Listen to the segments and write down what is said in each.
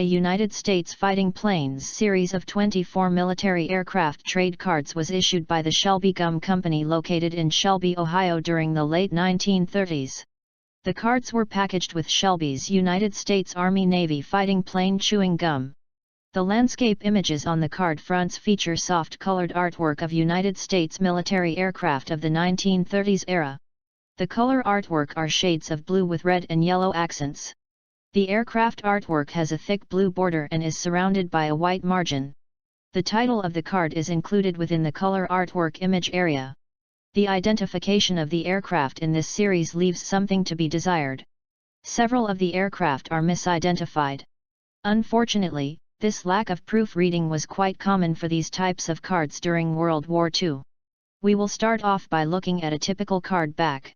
a United States Fighting Planes series of 24 military aircraft trade cards was issued by the Shelby Gum Company located in Shelby, Ohio during the late 1930s. The cards were packaged with Shelby's United States Army Navy fighting plane chewing gum. The landscape images on the card fronts feature soft-colored artwork of United States military aircraft of the 1930s era. The color artwork are shades of blue with red and yellow accents. The aircraft artwork has a thick blue border and is surrounded by a white margin. The title of the card is included within the color artwork image area. The identification of the aircraft in this series leaves something to be desired. Several of the aircraft are misidentified. Unfortunately, this lack of proofreading was quite common for these types of cards during World War II. We will start off by looking at a typical card back.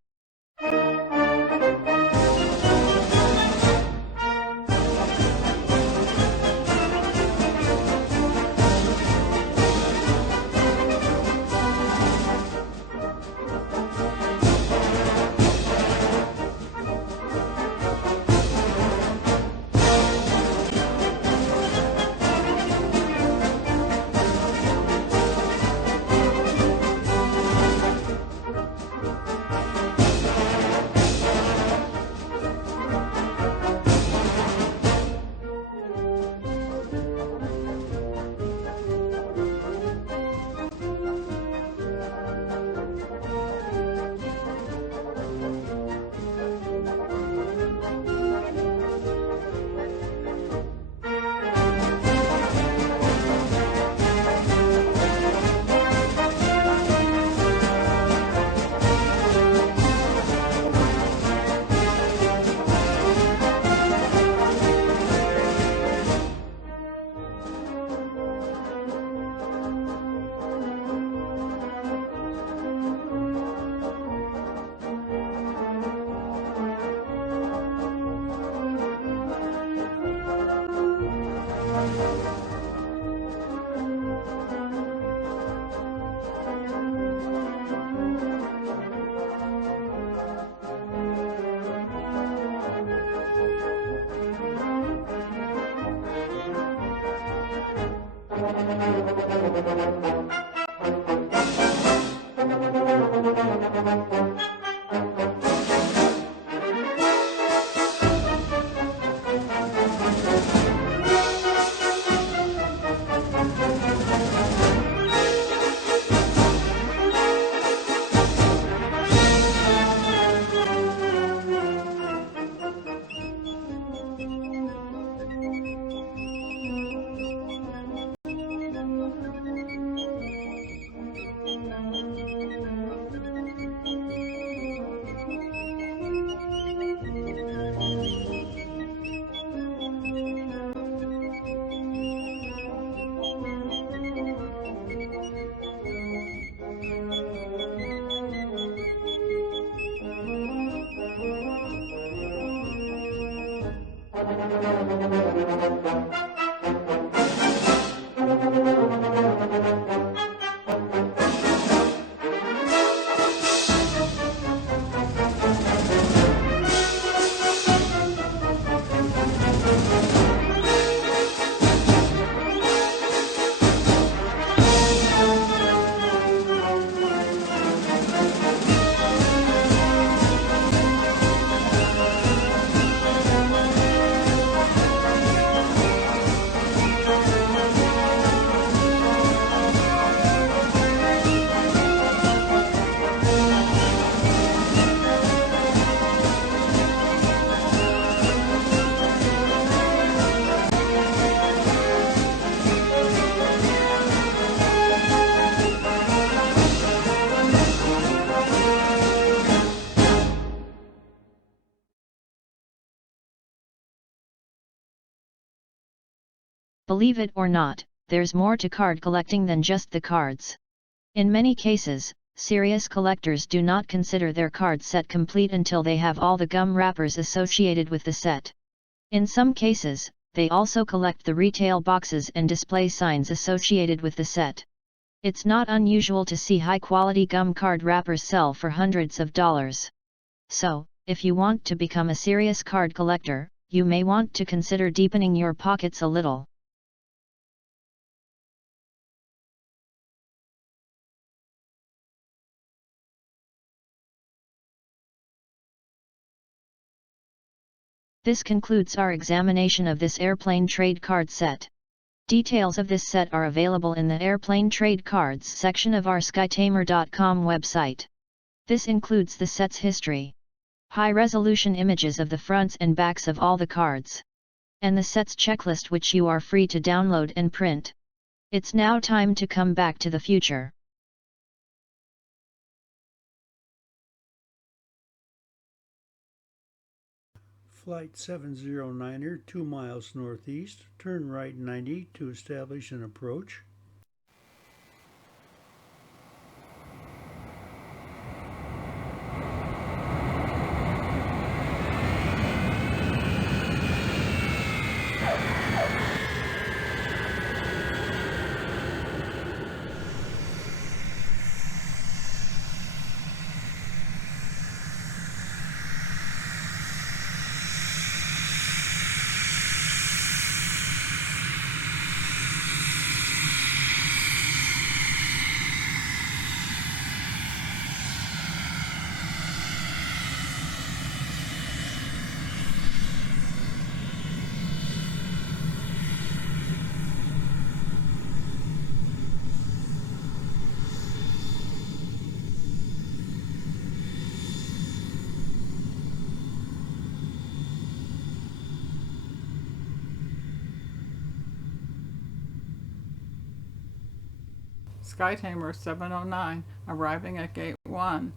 Believe it or not, there's more to card collecting than just the cards. In many cases, serious collectors do not consider their card set complete until they have all the gum wrappers associated with the set. In some cases, they also collect the retail boxes and display signs associated with the set. It's not unusual to see high-quality gum card wrappers sell for hundreds of dollars. So, if you want to become a serious card collector, you may want to consider deepening your pockets a little. This concludes our examination of this airplane trade card set. Details of this set are available in the Airplane Trade Cards section of our Skytamer.com website. This includes the set's history, high-resolution images of the fronts and backs of all the cards, and the set's checklist, which you are free to download and print. It's now time to come back to the future. Flight 709er, 2 miles northeast, turn right 90 to establish an approach. Skytamer 709, arriving at Gate 1.